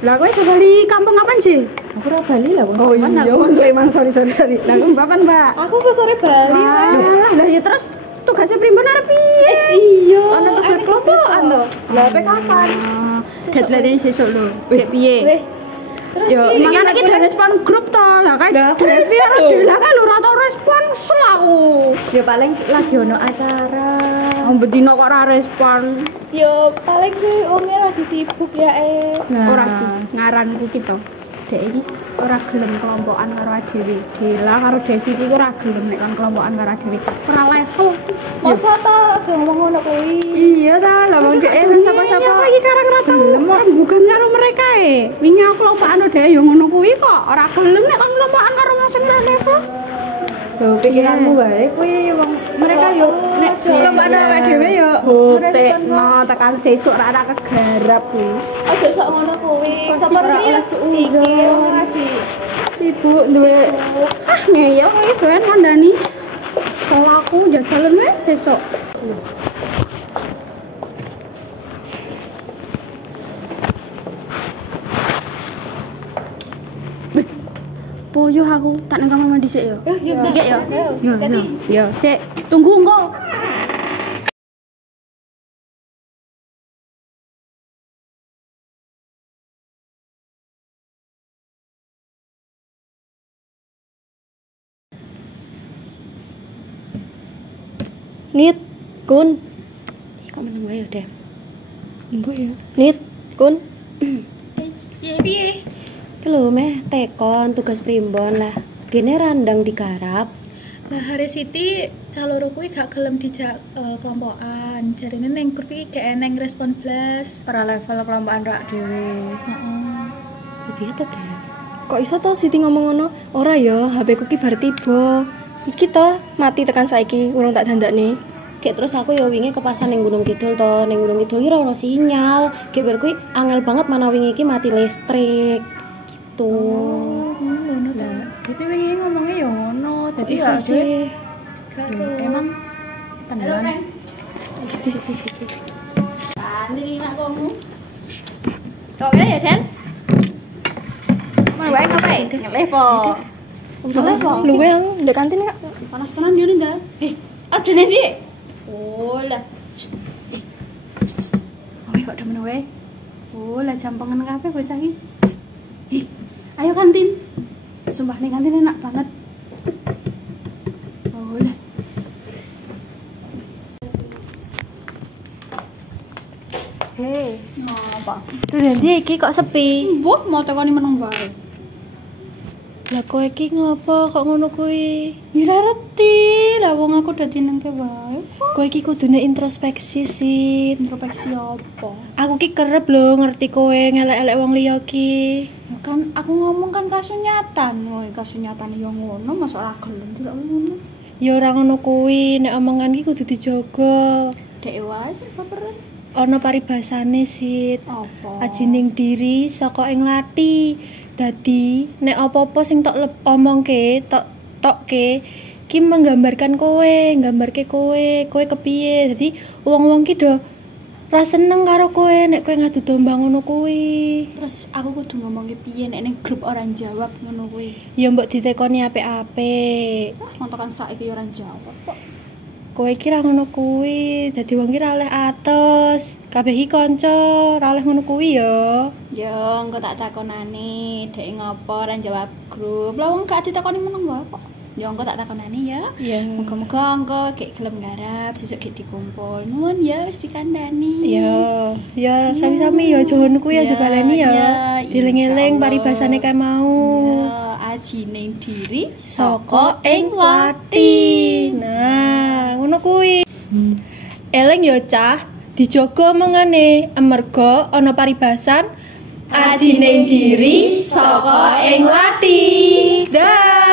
Lah kowe bali kampung kapan sih? Aku ora bali lah wong Oh iya, wong Sleman, sorry. Lah kowe kapan, Mbak? Aku ke sore Bali. Lah ya terus tugasnya primbon arep piye? Iya. Ana tugas kelompokan to. Lah pe kapan? Deadline sesuk lho. Kayak piye? Weh. Terus Ya, piye? makanya kita udah respon grup toh lah kan. Lah, aku Dewi respon ada lho. lah kan lu ora tau respon selaku. Ya paling lagi ono acara. Bedino kok ora respon. Yo paling kuwi wonge lagi sibuk ya Ora sih ngaranku kita. Dek iki ora gelem kelompokan karo dhewe. Dela karo Devi iki ora gelem nek kon kelompokan karo dhewe. Ora level. Masa ta aja ngomong ngono kuwi. Iya ta, lah wong dhek kan sapa-sapa. Apa iki karang ora tau bukan karo mereka Wingi aku kelompokan dhewe yo ngono kuwi kok. Ora gelem nek kon kelompokan karo wong sing ora level. Lho pikiranmu wae kuwi wong mereka yo nek kelompokan awake dhewe yo respon kok. Hotekno tekan sesuk ora kegarap kuwi. Aja sok ngono kuwi. Sapa ora iki oleh suuzon. iki wong lagi Sibuk duwe Ngeyel kowe doan ngandani. Salaku jajalan wae sesuk. Poyo aku tak nang kamar mandi sik yo. Sik yo. Yo, sik. Tunggu engko. Nit, Kun. Kok meneng wae udah. Engko ya. Nit, Kun. piye? Ki lho meh tekon tugas primbon lah. Gene randang digarap. Lah hari Siti caloro kuwi gak gelem dijak kelompokan. Jarine ning grup iki gak eneng respon blas. Ora level kelompokan rak dhewe. Heeh. Piye to, Dev? Kok iso to Siti ngomong ngono? Ora ya, HP ku ki bar tiba. Iki to mati tekan saiki urung tak dandakne. Kayak terus aku ya wingi kepasan ning Gunung Kidul to, ning Gunung Kidul ki ora ono sinyal. Geber kuwi angel banget mana wingi iki mati listrik. Gitu. Ngono ta. Siti wingi ngomongnya ya ngono. Dadi Iso sih. Karo emang tenan. Ini nak kamu. Kok ya, Den? Mana wae ngapain? Ngeleh po. Udah apa? Luwe aku ndek kantin Kak. Panas tenan yo ndak? Ada nanti. Oh lah. Oke kok demen wae. Oh, lah jampengan kabeh kowe saiki. Ayo kantin. Sumpah ning kantin enak banget. Oh, lah. Hei, Ngapa? tuh nanti iki kok sepi. Mbah mau tekoni meneng wae. Lah kowe iki ngopo kok ngono kuwi? Ya ngerti, lah wong aku dadi nang ke wae. Kowe iki kudune introspeksi sih. Introspeksi apa? Aku ki kerep lho ngerti kowe ngelek-elek wong liya ki. Ya kan aku ngomong kan kasunyatan. Wong kasunyatan yo ngono, masa ora gelem delok ngono. Ya ora ngono kuwi, nek omongan ki kudu dijaga. Dek wae sing baperan. Ana paribasane sih. Apa? Ajining diri saka ing lati. Dadi nek apa-apa sing tok omongke, tokke ki menggambarkan kowe, nggambarke kowe kepiye. Dadi wong-wong ki do ra seneng karo kowe nek kowe ngadu domba ngono kuwi. Terus aku kudu ngomongke piye nek ning grup orang jawab ngono kuwi. Ya mbok ditekoni apik-apik. Montokan saiki yo ora jawab kok. Kowe iki ra ngono kuwi, dadi wong ki ra oleh atos. Kabeh iki kanca, ra oleh ngono kuwi ya. Yo, engko tak takonani, dek ngopo ora jawab grup. Lah wong gak ditakoni meneng wae kok. Yo engko tak takonani ya. Iya. Muga-muga engko gek gelem garap, sesuk gek dikumpul. Nuwun ya wis dikandani. Ya sami-sami ya aja ngono kuwi aja Ya, baleni ya. ya, Dieling-eling insyaallah. paribasane kan mau. Ya, aji ning diri Saka ing wati. Nah, ngono kuwi. Eling ya cah, dijaga omongane amarga ana paribasan aji ning diri saka ing wati. Dah.